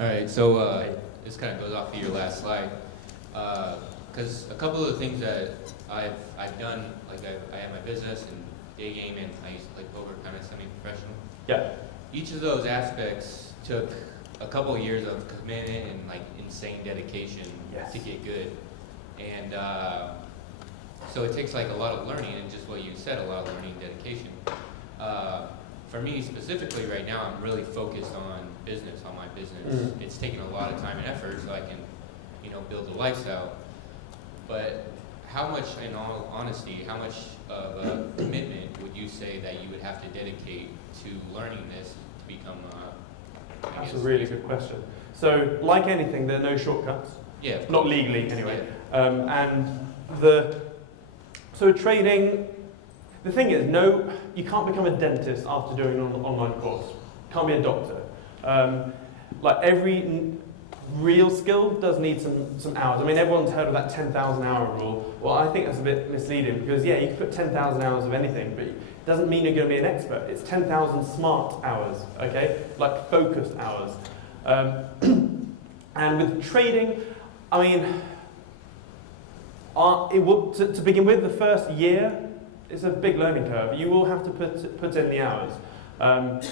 All right, so this kind of goes off of your last slide, because a couple of the things that I've done, like I have my business and day game, and I used to play poker, kind of semi-professional. Yeah. Each of those aspects took a couple of years of commitment and like insane dedication Yes. to get good, and so it takes like a lot of learning, and just what you said, a lot of learning, dedication. For me specifically right now, I'm really focused on business, on my business. It's taken a lot of time and effort so I can, build a lifestyle. But how much, in all honesty, how much of a commitment would you say that you would have to dedicate to learning this to become That's a really good question. So, like anything, there are no shortcuts. Yeah. Not legally, anyway. Yeah. So trading, the thing is, you can't become a dentist after doing an online course. Can't be a doctor. Like every real skill does need some hours. I mean, everyone's heard of that 10,000 hour rule. Well, I think that's a bit misleading because, yeah, you can put 10,000 hours of anything, but it doesn't mean you're going to be an expert. It's 10,000 smart hours, okay? Like focused hours. And with trading, I mean, to begin with, the first year is a big learning curve. You will have to put in the hours.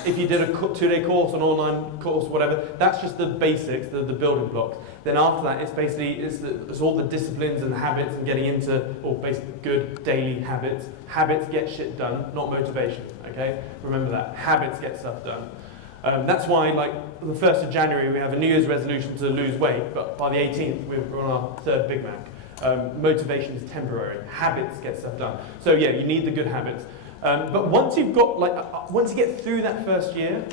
If you did a 2-day course, an online course, whatever, that's just the basics, the building blocks. Then after that, it's all the disciplines and habits and getting into, or basically good daily habits. Habits get shit done, not motivation, okay? Remember that. Habits get stuff done. That's why, like, the 1st of January, we have a New Year's resolution to lose weight, but by the 18th, we're on our 3rd Big Mac. Motivation is temporary. Habits get stuff done. So yeah, you need the good habits. But once you've got, once you get through that first year,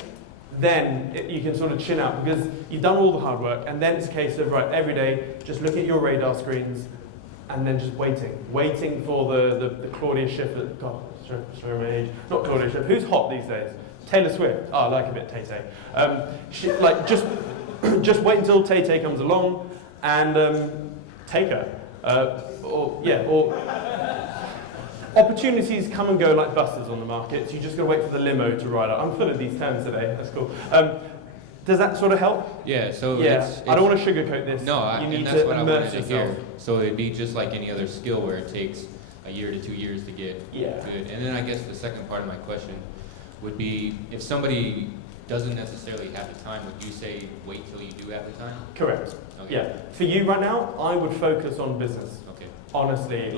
then you can sort of chill out because you've done all the hard work, and then it's a case of, right, every day, just look at your radar screens, and then just waiting for the Claudia Schiffer. God, sorry my age. Not Claudia Schiffer. Who's hot these days? Taylor Swift. Oh, I like a bit Tay-Tay. Just wait until Tay-Tay comes along, and take her. Or opportunities come and go like buses on the market, so you just got to wait for the limo to ride up. I'm full of these terms today, that's cool. Does that sort of help? Yeah, so yeah. It's I don't want to sugarcoat this. No, you need and that's to what I immerse wanted to yourself. hear. So it'd be just like any other skill where it takes a year to 2 years to get good. And then I guess the second part of my question would be, if somebody doesn't necessarily have the time, would you say wait till you do have the time? Correct. Okay. Yeah. For you right now, I would focus on business. Okay. Honestly,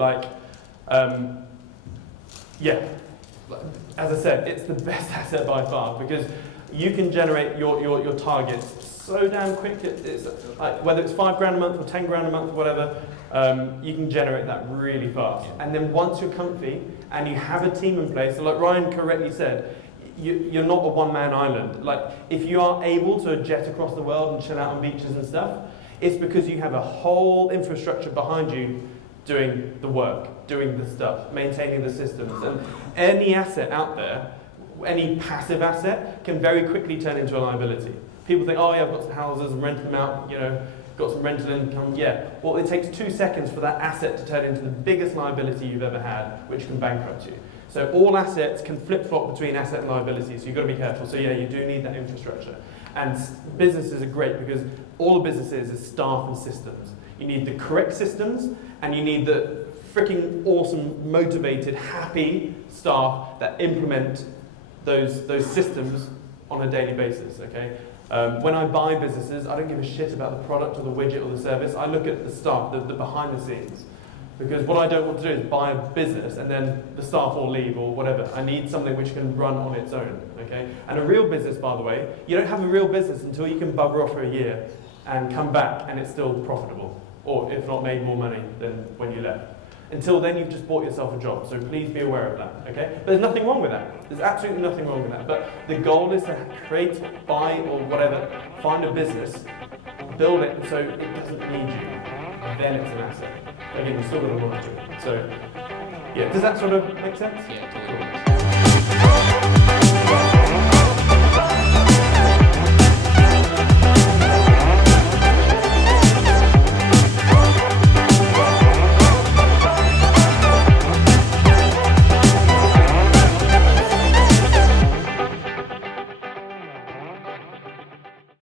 yeah. As I said, it's the best asset by far because you can generate your targets so damn quick. It's like whether it's $5 grand a month or 10 grand a month, whatever, you can generate that really fast. Yeah. And then once you're comfy and you have a team in place, so like Ryan correctly said, you're not a one-man island. Like if you are able to jet across the world and chill out on beaches and stuff, it's because you have a whole infrastructure behind you doing the work, doing the stuff, maintaining the systems. And any asset out there, any passive asset, can very quickly turn into a liability. People think, oh yeah, I've got some houses and rent them out, got some rental income. Yeah, well it takes 2 seconds for that asset to turn into the biggest liability you've ever had, which can bankrupt you. So all assets can flip-flop between asset and liability, so you've got to be careful. So yeah, you do need that infrastructure. And businesses are great because all the businesses is staff and systems. You need the correct systems, and you need the freaking awesome, motivated, happy staff that implement those systems on a daily basis, okay? When I buy businesses, I don't give a shit about the product or the widget or the service. I look at the staff, the behind the scenes. Because what I don't want to do is buy a business and then the staff all leave or whatever. I need something which can run on its own, okay? And a real business, by the way, you don't have a real business until you can bugger off for a year and come back and it's still profitable. Or if not, made more money than when you left. Until then, you've just bought yourself a job. So please be aware of that, okay? But there's nothing wrong with that. There's absolutely nothing wrong with that. But the goal is to create, buy, or whatever, find a business, build it so it doesn't need you. Then it's an asset. Again, you still got to monitor it. So, yeah, does that sort of make sense? Yeah, totally.